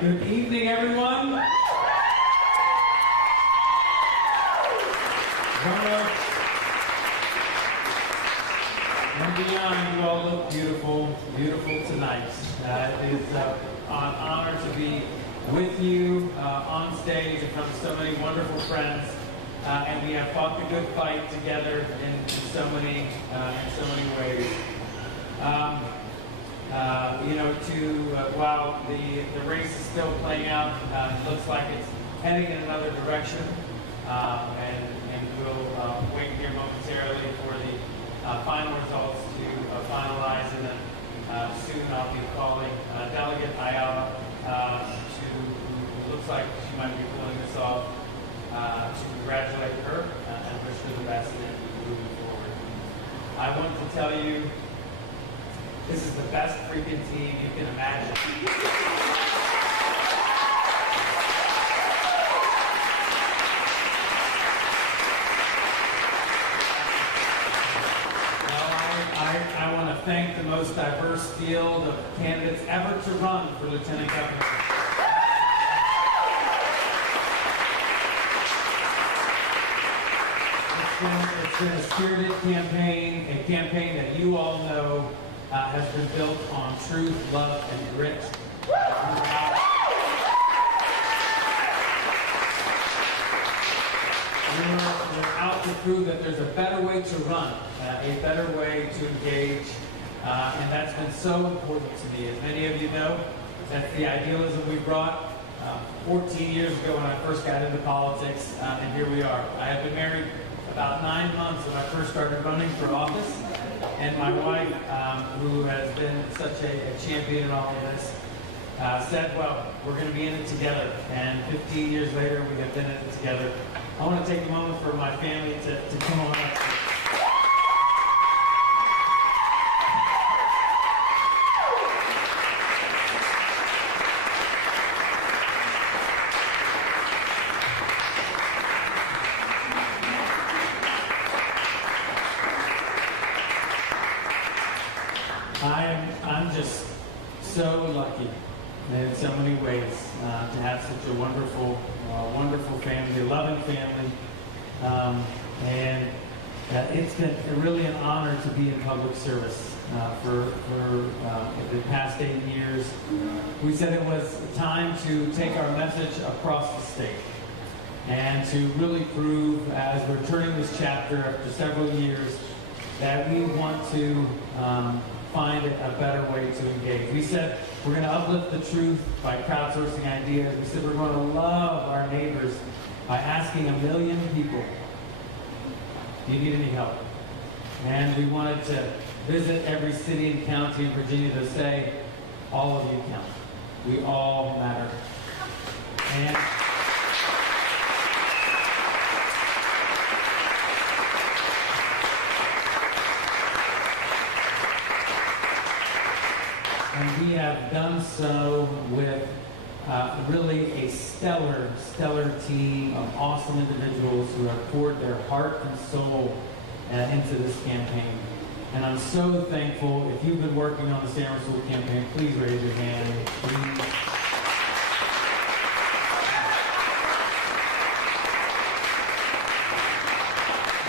right, good evening, everyone. Roanoke and beyond, you all look beautiful, beautiful tonight. It is an honor to be with you on stage in front of so many wonderful friends, and we have fought the good fight together in so many ways. While the race is still playing out, it looks like it's heading in another direction, and we'll wait here momentarily for the final results to finalize, and then soon I'll be calling Delegate Ayala, who looks like she might be pulling this off, to congratulate her and wish her the best in moving forward. I want to tell you, this is the best freaking team you can imagine. I want to thank the most diverse field of candidates ever to run for Lieutenant Governor. It's been a spirited campaign, a campaign that you all know has been built on truth, love, and grit. We're out to prove that there's a better way to run, a better way to engage, and that's been so important to me. As many of you know, that's the idealism we brought 14 years ago when I first got into politics, and here we are. I had been married about 9 months when I first started running for office, and my wife, who has been such a champion in all of this, said, well, we're going to be in it together. And 15 years later, we have been in it together. I want to take a moment for my family to come on up. I'm just so lucky in so many ways to have such a wonderful, wonderful family, loving family, and it's been really an honor to be in public service for the past 8 years. We said it was time to take our message across the state and to really prove, as we're turning this chapter after several years, that we want to find a better way to engage. We said we're going to uplift the truth by crowdsourcing ideas. We said we're going to love our neighbors by asking 1 million people, do you need any help? And we wanted to visit every city and county in Virginia to say, all of you count. We all matter. And we have done so with really a stellar team of awesome individuals who have poured their heart and soul into this campaign. And I'm so thankful. If you've been working on the San Rasoul campaign, please raise your hand. Please.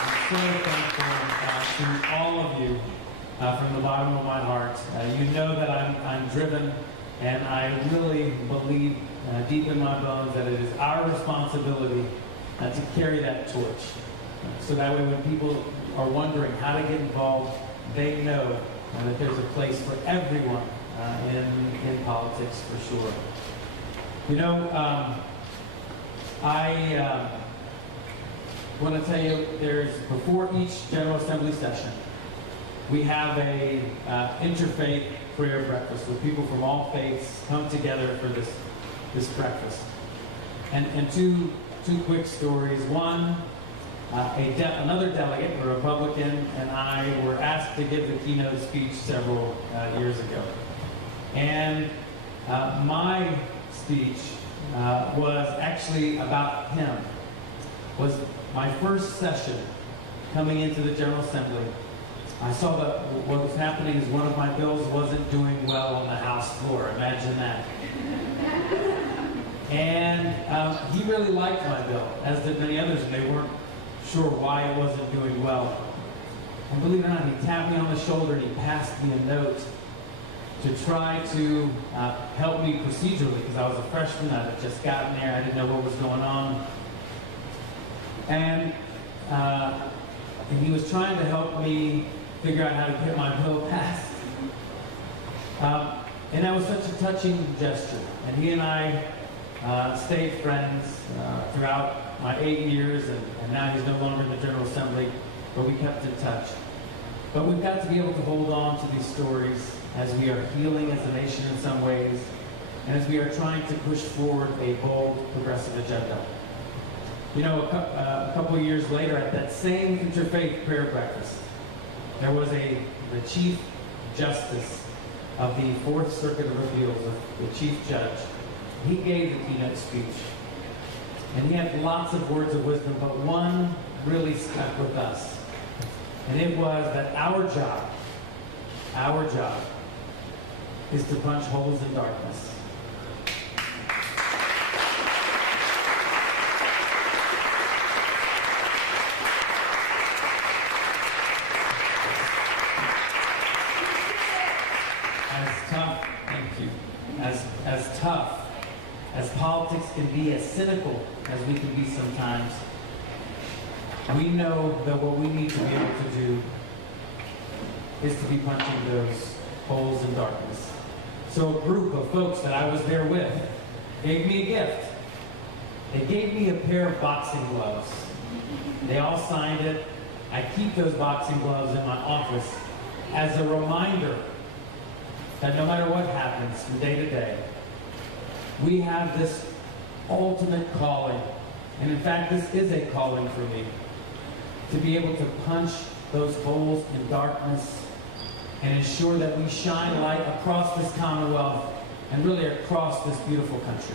I'm so thankful to all of you. From the bottom of my heart. You know that I'm driven, and I really believe deep in my bones that it is our responsibility to carry that torch. So that way when people are wondering how to get involved, they know that there's a place for everyone in politics, for sure. You know, I want to tell you, there's, before each General Assembly session, we have a interfaith prayer breakfast where people from all faiths come together for this breakfast. And two quick stories. One, another delegate, a Republican, and I were asked to give the keynote speech several years ago. And my speech was actually about him. Was my first session coming into the General Assembly. I saw that what was happening is one of my bills wasn't doing well on the House floor. Imagine that. he really liked my bill, as did many others, and they weren't sure why it wasn't doing well. And believe it or not, he tapped me on the shoulder and he passed me a note to try to help me procedurally, because I was a freshman, I had just gotten there, I didn't know what was going on. And he was trying to help me figure out how to get my bill passed. And that was such a touching gesture. And he and I stayed friends throughout my 8 years, and now he's no longer in the General Assembly, but we kept in touch. But we've got to be able to hold on to these stories as we are healing as a nation in some ways, and as we are trying to push forward a bold, progressive agenda. You know, a couple of years later, at that same interfaith prayer breakfast, there was the Chief Justice of the Fourth Circuit of Appeals, the Chief Judge. He gave the keynote speech, and he had lots of words of wisdom, but one really stuck with us. And it was that our job is to punch holes in darkness. As tough as politics can be, as cynical as we can be sometimes, we know that what we need to be able to do is to be punching those holes in darkness. So a group of folks that I was there with gave me a gift. They gave me a pair of boxing gloves. They all signed it. I keep those boxing gloves in my office as a reminder that no matter what happens from day to day, we have this ultimate calling. And in fact, this is a calling for me, to be able to punch those holes in darkness and ensure that we shine light across this Commonwealth and really across this beautiful country.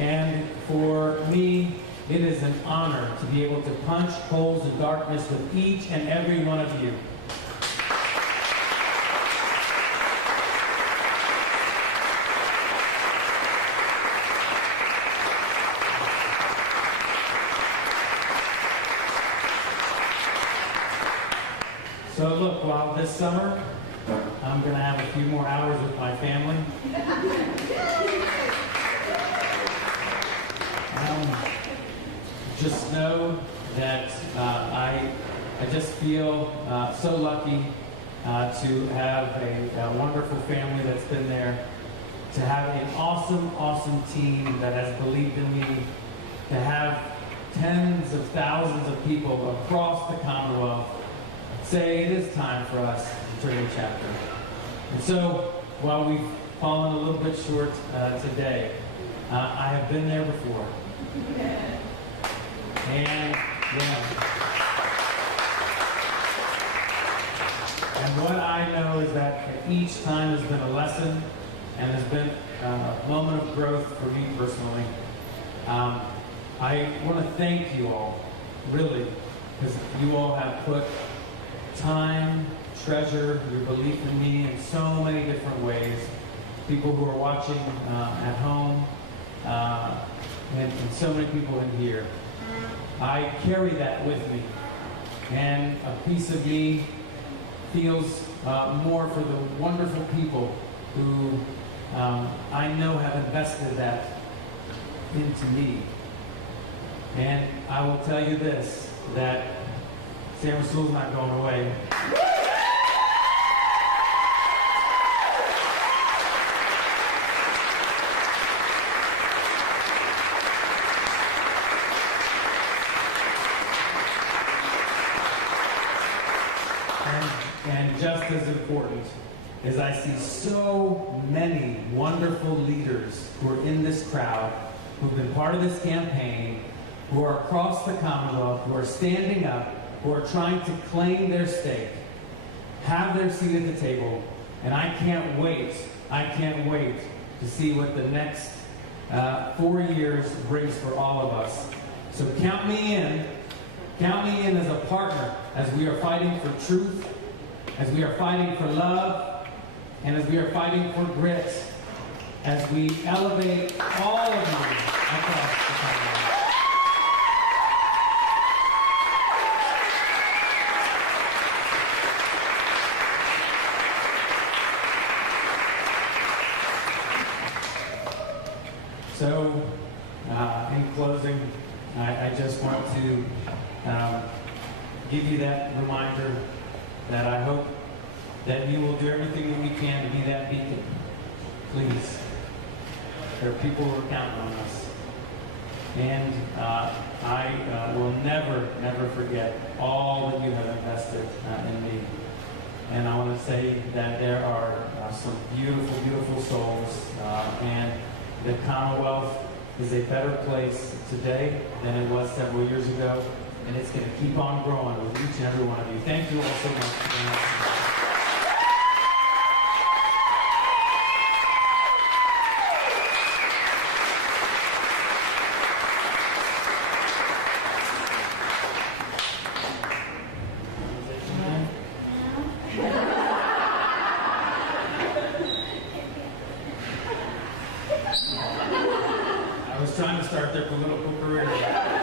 And for me, it is an honor to be able to punch holes in darkness with each and every one of you. So look, while this summer, I'm going to have a few more hours with my family. Just know that I just feel so lucky to have a wonderful family that's been there, to have an awesome, awesome team that has believed in me, to have tens of thousands of people across the Commonwealth say it is time for us to turn a chapter. And so, while we've fallen a little bit short today, I have been there before. And, and what I know is that each time has been a lesson and has been a moment of growth for me personally. I want to thank you all, really, because you all have put time, treasure, your belief in me in so many different ways. People who are watching at home, and so many people in here. I carry that with me. And a piece of me feels more for the wonderful people who I know have invested that into me. And I will tell you this, that Rasoul's not going away. And just as important is I see so many wonderful leaders who are in this crowd, who've been part of this campaign, who are across the Commonwealth, who are standing up, who are trying to claim their stake, have their seat at the table, and I can't wait to see what the next 4 years brings for all of us. So count me in as a partner as we are fighting for truth, as we are fighting for love, and as we are fighting for grit. as we elevate all of you across the country. So, in closing, I just want to give you that reminder that I hope that you will do everything that we can to be that beacon. Please. There are people who are counting on us. And I will never, never forget all that you have invested in me. And I want to say that there are some beautiful, beautiful souls. And the Commonwealth is a better place today than it was several years ago. And it's going to keep on growing with each and every one of you. Thank you all so much for being here. I was trying to start their political career.